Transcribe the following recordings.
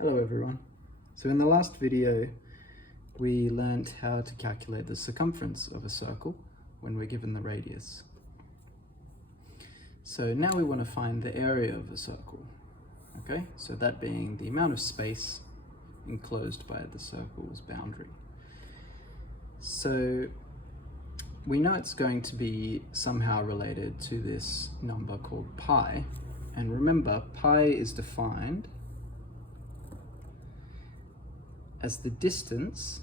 Hello everyone. So in the last video we learnt how to calculate the circumference of a circle when we're given the radius. So now we want to find the area of a circle. Okay, so that being the amount of space enclosed by the circle's boundary. So we know it's going to be somehow related to this number called pi, and remember pi is defined as the distance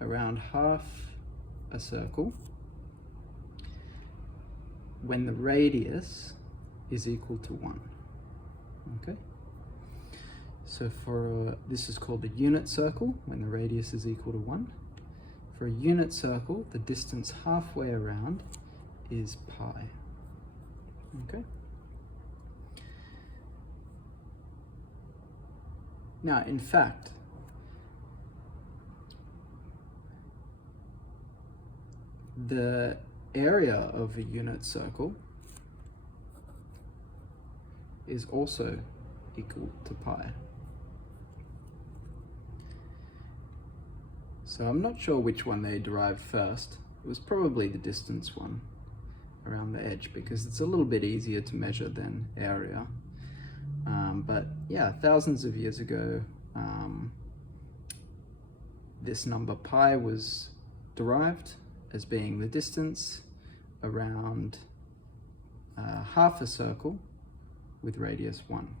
around half a circle when the radius is equal to 1. Okay, so this is called a unit circle when the radius is equal to 1. For a unit circle, the distance halfway around is pi. Okay. Now, in fact, the area of a unit circle is also equal to pi. So I'm not sure which one they derived first. It was probably the distance one around the edge because it's a little bit easier to measure than area. But yeah, thousands of years ago, this number pi was derived as being the distance around half a circle with radius 1.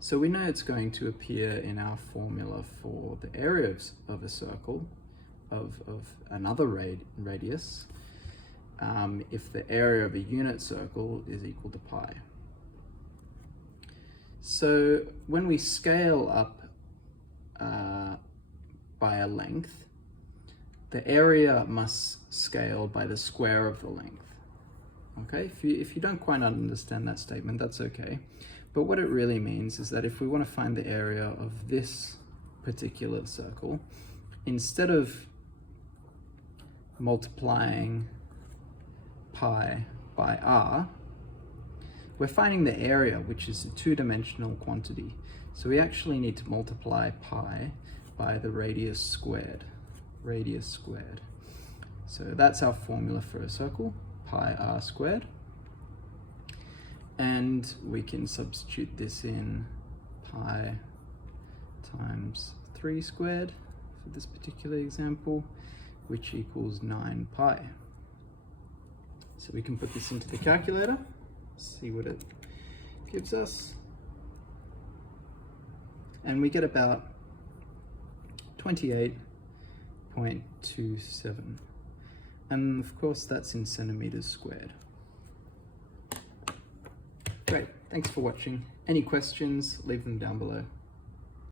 So we know it's going to appear in our formula for the area of a circle of another radius if the area of a unit circle is equal to pi. So when we scale up by a length, the area must scale by the square of the length. Okay, if you don't quite understand that statement, that's okay. But what it really means is that if we want to find the area of this particular circle, instead of multiplying pi by r, we're finding the area, which is a two-dimensional quantity. So we actually need to multiply pi by the radius squared. So that's our formula for a circle, pi r squared. And we can substitute this in pi times 3 squared for this particular example, which equals 9 pi. So we can put this into the calculator, see what it gives us. And we get about 28.27. And of course that's in centimeters squared. Great, thanks for watching. Any questions, leave them down below.